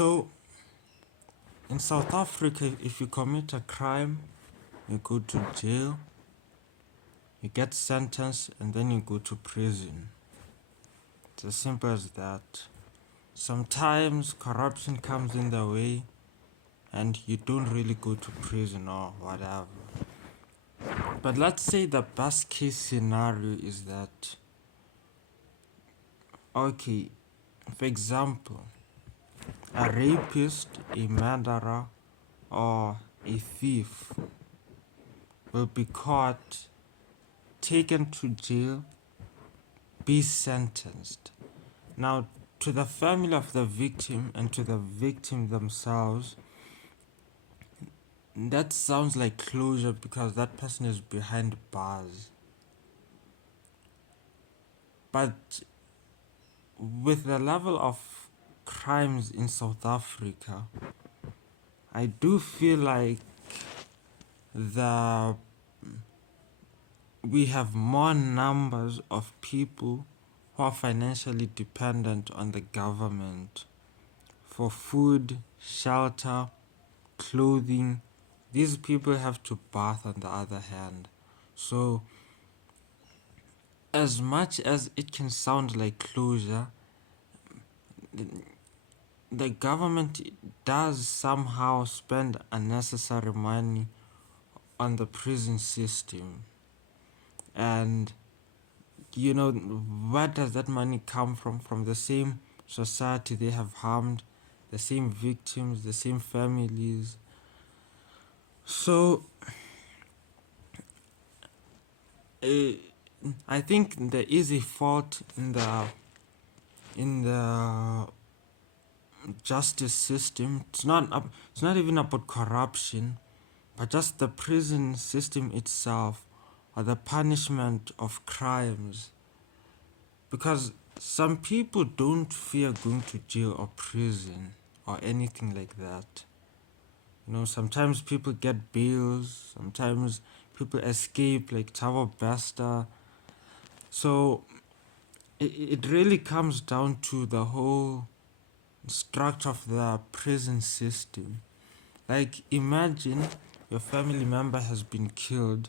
So in South Africa, if you commit a crime, you go to jail, you get sentenced, and then you go to prison. It's as simple as that. Sometimes corruption comes in the way, and you don't really go to prison or whatever. But let's say the best case scenario is that, okay, for example, a rapist, a murderer, or a thief will be caught, taken to jail, be sentenced. Now, to the family of the victim and to the victim themselves, that sounds like closure because that person is behind bars. But with the level of crimes in South Africa, I do feel like the we have more numbers of people who are financially dependent on the government for food, shelter, clothing. These people have to bath on the other hand. So as much as it can sound like closure, the government does somehow spend unnecessary money on the prison system. And you know, where does that money come from? From the same society they have harmed, the same victims, the same families. So uh, I think there is a fault in the justice system. It's not even about corruption, but just the prison system itself, or the punishment of crimes. Because some people don't fear going to jail or prison or anything like that. You know, sometimes people get bails, sometimes people escape like Tavo Besta. So it really comes down to the whole structure of the prison system. Like, imagine your family member has been killed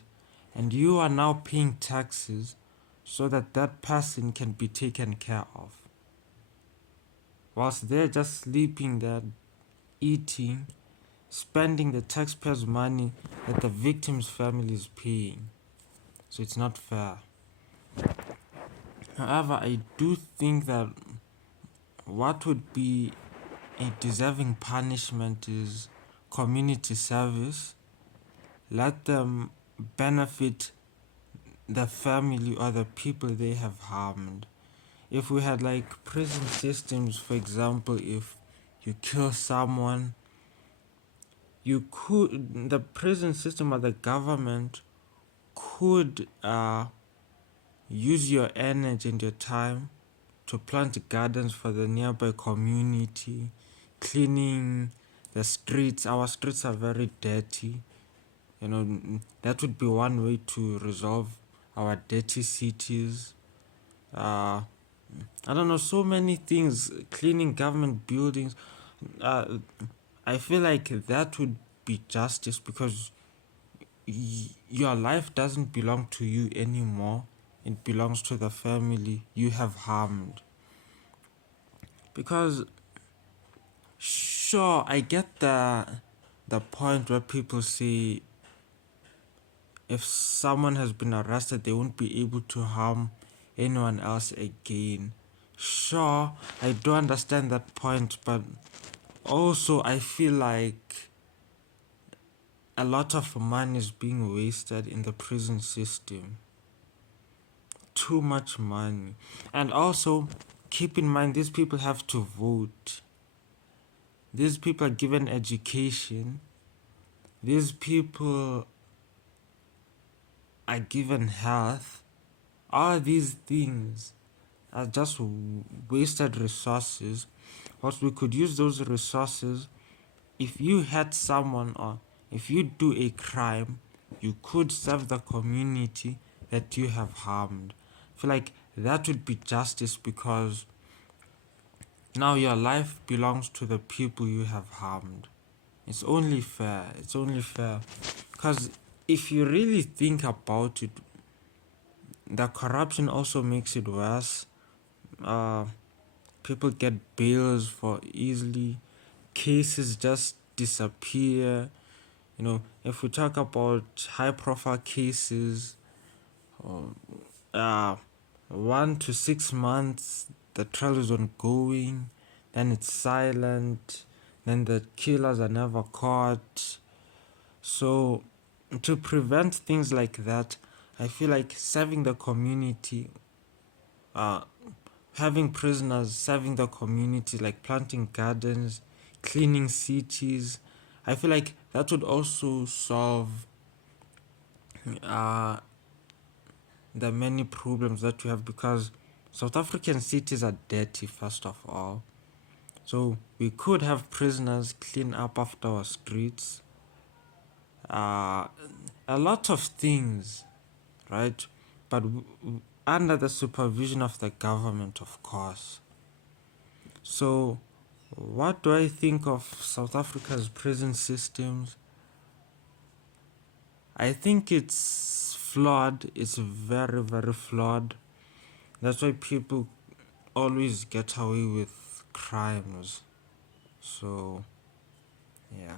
and you are now paying taxes so that that person can be taken care of. Whilst they're just sleeping there, eating, spending the taxpayers' money that the victim's family is paying. So it's not fair. However, I do think that what would be a deserving punishment is community service. Let them benefit the family or the people they have harmed. If we had like prison systems, for example, if you kill someone, the prison system or the government could use your energy and your time to plant gardens for the nearby community, cleaning the streets. Our streets are very dirty. You know, that would be one way to resolve our dirty cities. Uh, I don't know, so many things, cleaning government buildings. Uh, I feel like that would be justice because your life doesn't belong to you anymore. It belongs to the family you have harmed. Because sure, I get the point where people say if someone has been arrested, they won't be able to harm anyone else again. Sure, I do understand that point, but also I feel like a lot of money is being wasted in the prison system. Too much money. And also, keep in mind, these people have to vote. These people are given education. These people are given health. All these things are just wasted resources. But we could use those resources if you had someone or if you do a crime, you could serve the community that you have harmed. I feel like that would be justice because Now your life belongs to the people you have harmed. It's only fair. It's only fair. Because if you really think about it, the corruption also makes it worse. Uh, People get bails for easily. Cases just disappear. You know, if we talk about high profile cases, uh, 1 to 6 months, the trial is ongoing, then it's silent, then the killers are never caught. So, to prevent things like that, I feel like serving the community, uh, having prisoners serving the community, like planting gardens, cleaning cities, I feel like that would also solve uh, the many problems that we have, because South African cities are dirty, first of all. So we could have prisoners clean up after our streets, uh, a lot of things, right? But under the supervision of the government, of course. So, what do I think of South Africa's prison systems? I think it's flawed. It's very, very flawed. That's why people always get away with crimes. So, yeah.